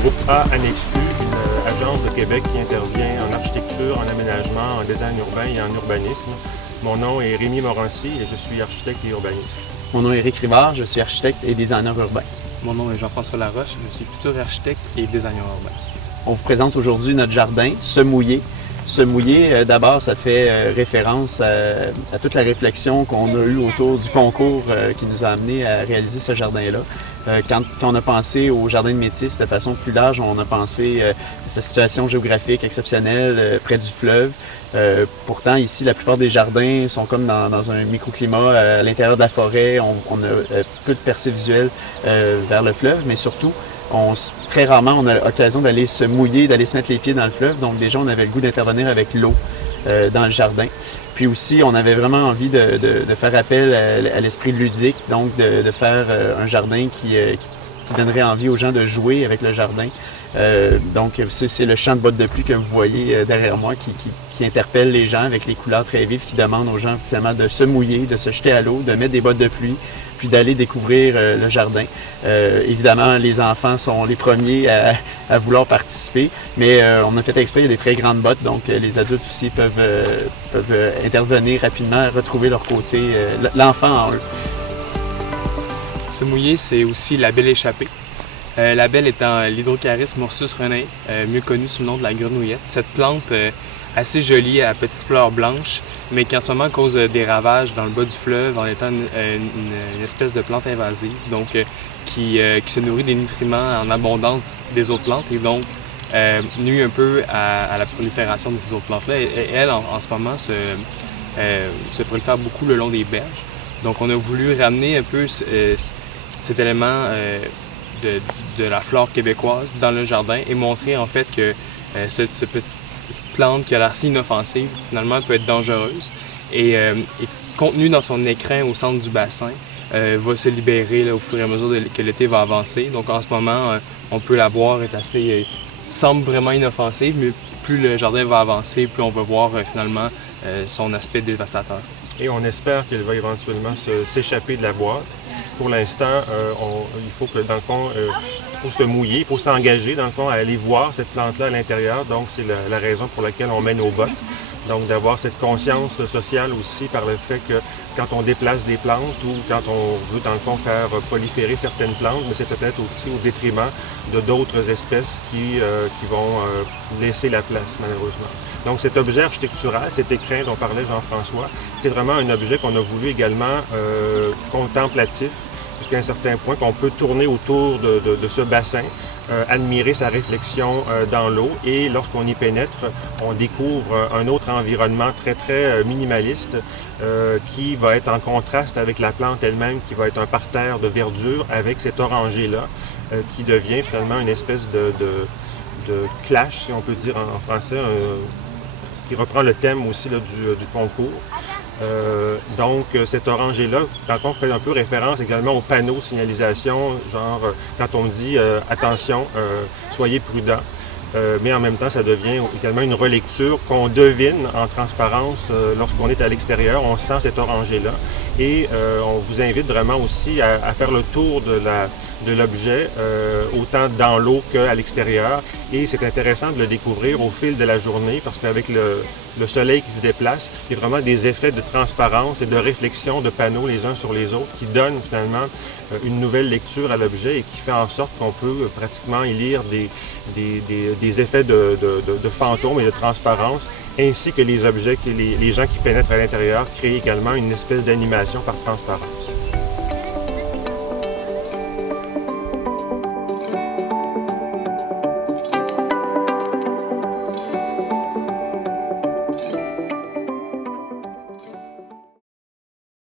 Groupe A Annexe U, une agence de Québec qui intervient en architecture, en aménagement, en design urbain et en urbanisme. Mon nom est Rémi Morancy et je suis architecte et urbaniste. Mon nom est Éric Rivard, je suis architecte et designer urbain. Mon nom est Jean-François Laroche, je suis futur architecte et designer urbain. On vous présente aujourd'hui notre jardin, Se Mouiller. Se mouiller, d'abord, ça fait référence à toute la réflexion qu'on a eue autour du concours qui nous a amené à réaliser ce jardin-là. Quand on a pensé au jardin de Métis de façon plus large, on a pensé à sa situation géographique exceptionnelle près du fleuve. Pourtant, ici, la plupart des jardins sont comme dans un microclimat à l'intérieur de la forêt. On a peu de percées visuelles vers le fleuve, mais surtout, très rarement, on a l'occasion d'aller se mouiller, d'aller se mettre les pieds dans le fleuve. Donc déjà, on avait le goût d'intervenir avec l'eau dans le jardin. Puis aussi, on avait vraiment envie de faire appel à l'esprit ludique, donc de faire un jardin qui donnerait envie aux gens de jouer avec le jardin. Donc c'est le champ de bottes de pluie que vous voyez derrière moi qui interpelle les gens avec les couleurs très vives, qui demandent aux gens finalement de se mouiller, de se jeter à l'eau, de mettre des bottes de pluie, puis d'aller découvrir le jardin. Évidemment, les enfants sont les premiers à vouloir participer, mais on a fait exprès, il y a des très grandes bottes, donc les adultes aussi peuvent intervenir rapidement, retrouver leur côté, l'enfant en eux. Se mouiller, c'est aussi la belle échappée. La belle étant l'Hydrocharis morsus renei, mieux connue sous le nom de la grenouillette. Cette plante assez jolie à petites fleurs blanches, mais qui en ce moment cause des ravages dans le bas du fleuve en étant une espèce de plante invasive, donc qui se nourrit des nutriments en abondance des autres plantes et donc nuit un peu à la prolifération de ces autres plantes-là. Et elle, en ce moment, se prolifère beaucoup le long des berges. Donc on a voulu ramener un peu cet élément de la flore québécoise dans le jardin et montrer en fait que cette petite plante qui a l'air si inoffensive, finalement, peut être dangereuse et contenue dans son écrin au centre du bassin, va se libérer là, au fur et à mesure que l'été va avancer. Donc en ce moment, on peut la voir, semble vraiment inoffensive, mais plus le jardin va avancer, plus on va voir finalement son aspect dévastateur. Et on espère qu'elle va éventuellement s'échapper de la boîte. Pour l'instant, il faut que, dans le fond, il faut se mouiller, il faut s'engager, dans le fond, à aller voir cette plante-là à l'intérieur. Donc, c'est la raison pour laquelle on met nos bottes. Donc, d'avoir cette conscience sociale aussi par le fait que quand on déplace des plantes ou quand on veut, dans le fond, faire proliférer certaines plantes, mais c'est peut-être aussi au détriment de d'autres espèces qui vont laisser la place, malheureusement. Donc, cet objet architectural, cet écrin dont parlait Jean-François, c'est vraiment un objet qu'on a voulu également contemplatif, jusqu'à un certain point, qu'on peut tourner autour de ce bassin, admirer sa réflexion dans l'eau et lorsqu'on y pénètre, on découvre un autre environnement très, très minimaliste qui va être en contraste avec la plante elle-même, qui va être un parterre de verdure avec cet orangé-là qui devient finalement une espèce de clash, si on peut dire en français, qui reprend le thème aussi là, du concours. Donc, cet orangé-là, quand on fait un peu référence également aux panneaux de signalisation, genre quand on dit attention, soyez prudents, mais en même temps, ça devient également une relecture qu'on devine en transparence lorsqu'on est à l'extérieur. On sent cet orangé-là et on vous invite vraiment aussi à faire le tour de l'objet, autant dans l'eau qu'à l'extérieur. Et c'est intéressant de le découvrir au fil de la journée parce qu'avec le soleil qui se déplace, il y a vraiment des effets de transparence et de réflexion de panneaux les uns sur les autres qui donnent finalement une nouvelle lecture à l'objet et qui fait en sorte qu'on peut pratiquement y lire des effets de fantômes et de transparence, ainsi que les objets, les gens qui pénètrent à l'intérieur créent également une espèce d'animation par transparence.